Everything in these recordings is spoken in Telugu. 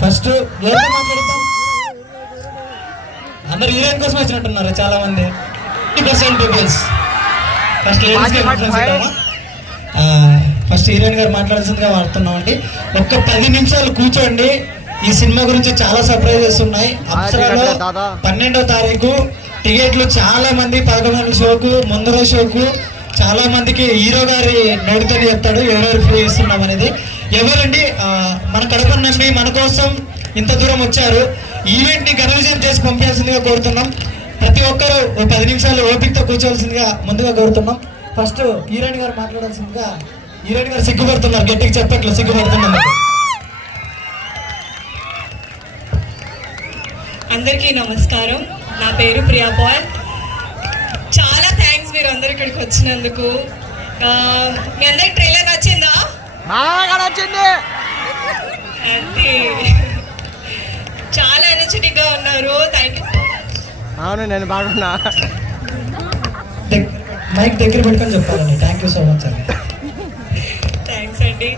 ఫస్ట్ ఎవరితో మాట్లాడతాం? అందరు హీరోయిన్ కోసం వచ్చినట్టున్నారు చాలా మంది. 50% పీపుల్స్. ఫస్ట్ హీరోయిన్ గారు మాట్లాడాల్సిందిగా వాడుతున్నాం అండి. ఒక్క 10 నిమిషాలు కూర్చోండి. ఈ సినిమా గురించి చాలా సర్ప్రైజెస్ ఉన్నాయి. అప్సరాలో 12వ తారీఖు టికెట్లు చాలా మంది 11 షోకు ముందు రోజు షోకు చాలా మందికి హీరో గారి నోటితోనే చెప్తాడు ఎవరెవరు ఫ్రీ ఇస్తున్నాం అనేది. ఎవరండి మన కడప నమ్మి మన కోసం ఇంత దూరం వచ్చారు. ఈవెంట్ ని ఘన విజయం చేసి పంపించాల్సిందిగా కోరుతున్నాం. ప్రతి ఒక్కరు 10 నిమిషాలు ఓపికతో కూర్చోవలసిందిగా ముందుగా కోరుతున్నాం. ఫస్ట్ హీరోయిన్ గారు మాట్లాడాల్సిందిగా. హీరోయిన్ గారు సిగ్గుపడుతున్నారు, గట్టిగా చెప్పట్లు సిగ్గుపడుతున్నారు. అందరికీ నమస్కారం. నా పేరు ప్రియా పాల్. చాలా థ్యాంక్స్ మీరు అందరు ఇక్కడికి వచ్చినందుకు. మీ అందరికి ట్రైలర్ నచ్చిందా? బాగా నచ్చింది. అంటే చాలా ఎనర్జెటిక్ గా ఉన్నారు. Thank you. అవును, నేను బాగున్నా. మైక్ దగ్గర పెట్టుకొని చెప్పాలండి. థ్యాంక్ యూ సో మచ్ అండి. థ్యాంక్స్ అండి.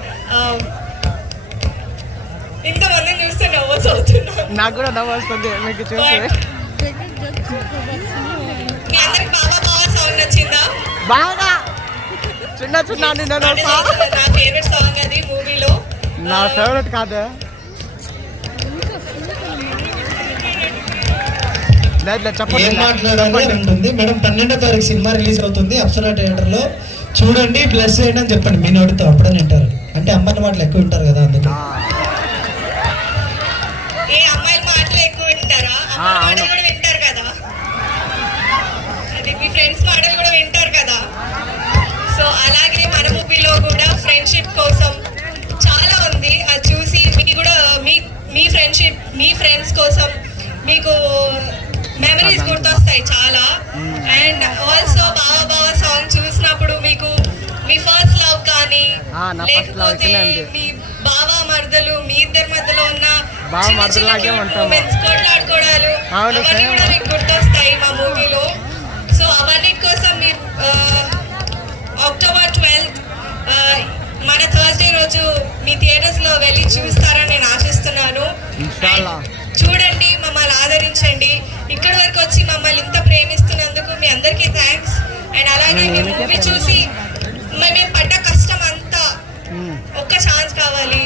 ఇంతమందిని చూస్తే నర్వస్ అవుతున్నా. నాకు కూడా నవ్వు వస్తుంది మీకు చూసి. మీ అందరికి బాబా బాబా సాంగ్ నచ్చిందా? బాగా చిన్న చిన్న నా ఫేవరెట్ సాంగ్ అది మూవీలో. నా ఫేవరెట్ కాదు. ఏం మాట్లాడాలి ఉంటుంది మేడం. 12వ తారీఖు సినిమా రిలీజ్ అవుతుంది అప్సరా థియేటర్ లో. చూడండి, ప్లస్ చేయండి అని చెప్పండి మీ నోటితో. అప్పుడే వింటారు. అంటే అమ్మాయిల మాటలు ఎక్కువ వింటారు కదా అందుకే. ఏ అమ్మాయిల మాటలు ఎక్కువ వింటారా? అమ్మాయిల మాటలు కూడా వింటారు కదా. అది మీ ఫ్రెండ్స్ మాటలు కూడా వింటారు కదా. సో అలాగే మన మూవీలో కూడా ఫ్రెండ్షిప్ కోసం చాలా ఉంది. అది చూసి మీకు కూడా మీ ఫ్రెండ్షిప్ మీ ఫ్రెండ్స్ కోసం మీకు మెమరీస్ గుర్తొస్తాయి చాలా. అండ్ ఆల్సో బావా బావా సాంగ్ చూసినప్పుడు మీకు మీ ఫస్ట్ లవ్ కానీ లేకపోతే మీ బావా మరదలు మీ ఇద్దరి మధ్యలో ఉన్న కొట్లాడుకోవడాలు అవన్నీ కూడా మీకు గుర్తొస్తాయి మా మూవీలో. సో అవన్నీ కోసం మీరు October 12th మన థర్స్డే రోజు మీ థియేటర్స్ లో వెళ్ళి చూస్తారని నేను ఆశిస్తున్నాను. చూడండి, మమ్మల్ని ఆదరించండి. ఇక్కడి వరకు వచ్చి మమ్మల్ని ఇంత ప్రేమిస్తున్నందుకు మీ అందరికీ థ్యాంక్స్. అండ్ అలాగే మీ మూవీ చూసి మేము పడ్డ కష్టం అంతా ఒక్క ఛాన్స్ కావాలి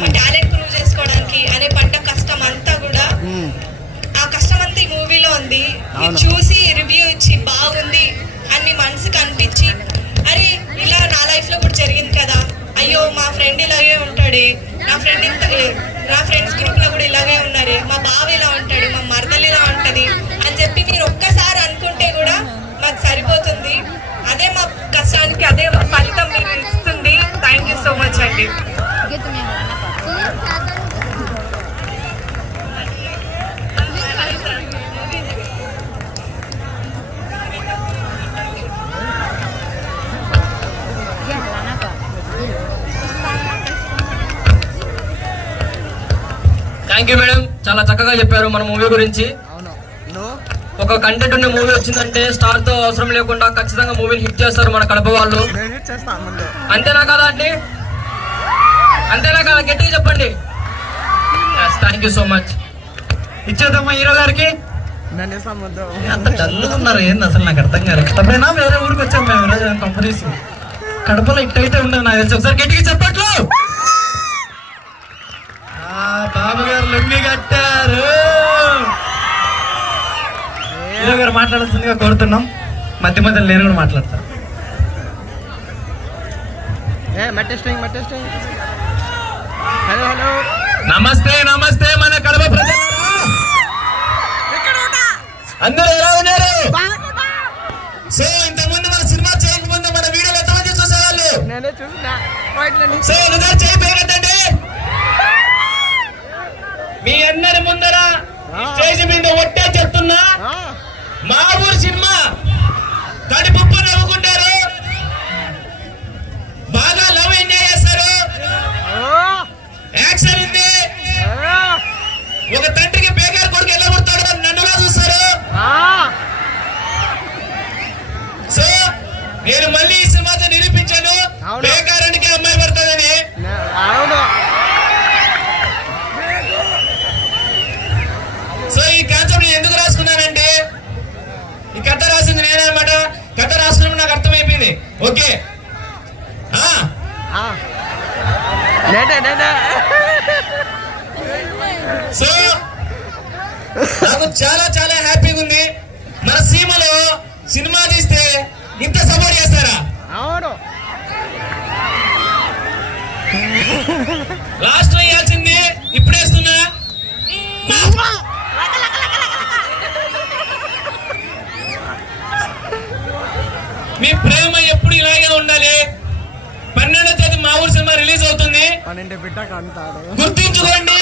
మా టాలెంట్ ప్రూవ్ చేసుకోవడానికి అనే పడ్డ కష్టం అంతా కూడా ఆ కష్టం అంతా ఈ మూవీలో ఉంది. మీరు చూసి రివ్యూ ఇచ్చి బాగుంది అని మీ మనసుకు అనిపించి అరే ఇలా నా లైఫ్ లో కూడా జరిగింది కదా, అయ్యో మా ఫ్రెండ్ ఇలాగే ఉంటాడే, నా ఫ్రెండ్స్ గ్రూప్ లో కూడా ఇలాగే ఉన్నారే, మా బావ ఇలా ఉంటాడు, మా మరదలు ఇలా ఉంటది అని చెప్పి మీరు ఒక్కసారి అనుకుంటే కూడా మాకు సరిపోతుంది. అదే మా కష్టానికి అదే ఫలితం మీరు ఇస్తుంది. థ్యాంక్ యూ సో మచ్ అండి. థ్యాంక్ యూ మేడం, చాలా చక్కగా చెప్పారు మన మూవీ గురించి. ఒక కంటెంట్ ఉన్న మూవీ వచ్చిందంటే స్టార్ తో అవసరం లేకుండా ఖచ్చితంగా మూవీని హిట్ చేస్తారు మన కడప వాళ్ళు. అంతేనా కదా అండి? అంతేనా కదా? గట్టిగా చెప్పండి. Thank you so much. ఇచ్చేద్దామా హీరో గారికి? అంత డల్గా ఉన్నారు ఏంది అసలు నాకు అర్థం కాదు. ఇష్టమైనా వేరే ఊరికి వచ్చాం మేము ఈరోజు కంపెనీస్. కడపలో ఇట్టయితే ఉండదు నాకు తెలిసి. ఒకసారి గట్టిగా చెప్పట్లు. బాబు గారు లుంగి కట్టారు. హీరో గారు మాట్లాడాల్సిందిగా కోరుతున్నాం. మధ్య మధ్యలో నేను కూడా మాట్లాడతాను. నమస్తే నమస్తే మన కడప ప్రజలు అందరూ ఎలా ఉన్నారు? సో ఇంతకుముందు మన సినిమా చేయకముందు మన వీడియోలు ఎంతమంది చూసేవాళ్ళు? సో ఒకసారి చేయగలండి. మీ అందరి ముందర స్టేజ్ మీద ఒట్టే చెప్తున్నా, మా ఊరు సినిమా కడుపుప్ప నవ్వుకుంటారు, బాగా లవ్ ఎంజాయ్ చేస్తారు, యాక్షన్ ఉంది. ఒక తండ్రికి బేకార్ కొడుకు ఎలా కొడతాడు నన్నులా చూస్తారు. సో నేను మళ్ళీ ఈ సినిమాతో నిరూపించాను బేకారానికి అమ్మాయి పడుతుందని. సో నాకు చాలా చాలా హ్యాపీగా ఉంది. మన సీమలో సినిమా తీస్తే ఇంత సపోర్ట్ చేస్తారా? అవును. లాస్ట్ వేయాల్సింది ఇప్పుడు వేస్తున్నా. మీ ప్రేమ ఎప్పుడు ఇలాగే ఉండాలి. 12వ తేదీ మా ఊరు సినిమా రిలీజ్ అవుతుంది. 12 బిడ్డకు అంటాడు. గుర్తుంచుకోండి,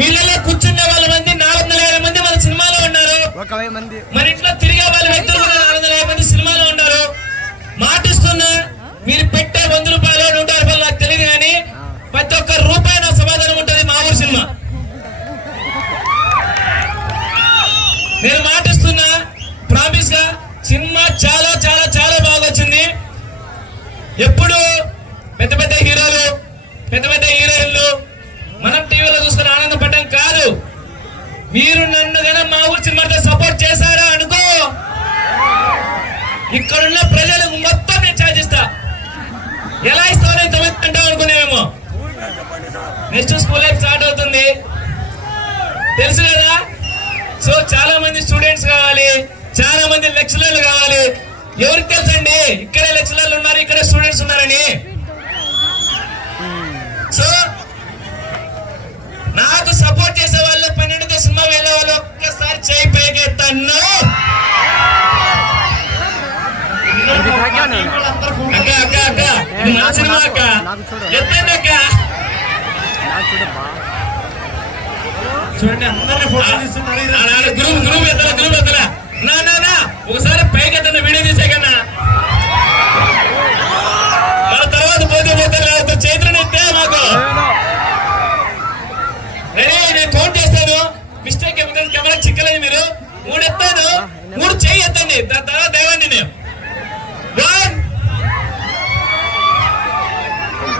వీళ్ళలో కూర్చున్న వాళ్ళ మంది 450 మంది మన సినిమాలో ఉన్నారు. 1,000 మంది మన ఇంట్లో తిరిగే వాళ్ళ వ్యక్తులు కూడా 450 మంది సినిమాలో ఉన్నారు. మాటిస్తున్నా, మీరు పెట్టే 100 రూపాయలు 100 రూపాయలు నాకు తెలియదు, కానీ ప్రతి ఒక్క రూపాయి నా సమాధానం ఉంటుంది మా ఊరు సినిమా. నేను మాటిస్తున్నా, ప్రామిస్ గా సినిమా చాలా చాలా చాలా బాగా వచ్చింది. ఎప్పుడు పెద్ద పెద్ద హీరోలు, పెద్ద పెద్ద హీరోయిన్లు మనం టీవీలో చూసుకుని ఆనందపడడం కాదు. మీరు నన్ను గన మా ఊరు సినిమాతో సపోర్ట్ చేశారా అనుకో, ఇక్కడున్న ప్రజలకు మొత్తం నేను ఛార్జిస్తా. ఎలా ఇస్తామో ఇంత అంటాం అనుకునేమేమో. నెక్స్ట్ స్కూల్ లైఫ్ స్టార్ట్ అవుతుంది, తెలుసు కదా. సో చాలా మంది స్టూడెంట్స్ కావాలి, చాలా మంది లెక్చరర్లు కావాలి. ఎవరికి తెలుసండి ఇక్కడే లెక్చరర్లు ఉన్నారు, ఇక్కడే స్టూడెంట్స్ ఉన్నారని. సో నాకు సపోర్ట్ చేసే వాళ్ళు 12వ సినిమా వెళ్ళే వాళ్ళు ఒక్కసారి చేయి పైకెత్తాను. అక్క అక్క అక్క ఇది మన సినిమా అక్క, ఎత్తండి అక్క. చూడండి అందరినీ ఫోటో తీస్తున్నారు. గ్రూప్ ఎత్తరా, గ్రూప్ ఎత్తరా. నా ఒకసారి పైకి ఎత్తన్న వీడియో తీసే కన్నా మన తర్వాత పోతే పోతే చైత్రని ఎత్తే మాకు రెడీ. నేను కౌంట్ చేస్తాను, మిస్టేక్ కెమెరా చిక్కలేదు. మీరు 3 ఎత్తాను, 3 చేయి ఎత్తండి, దాని తర్వాత దైవాన్ని నేను 1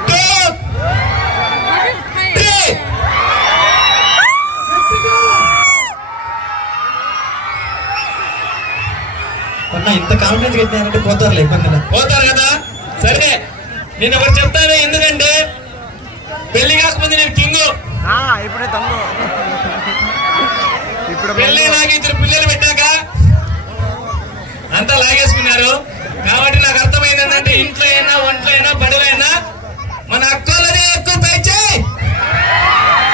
2 3. ఇంత కాన్ఫిడెన్స్ పెట్టినారంటే పోతారులే, ఇబ్బంది పోతారు కదా. సరే నేను ఒకటి చెప్తాను, ఎందుకంటే పెళ్లి కాకముందు నేను కింగ్, ఇప్పుడు తమ్ము. ఇప్పుడు పెళ్లి నాకు 2 పిల్లలు పెట్టాక అంతా లాగేసుకున్నారు.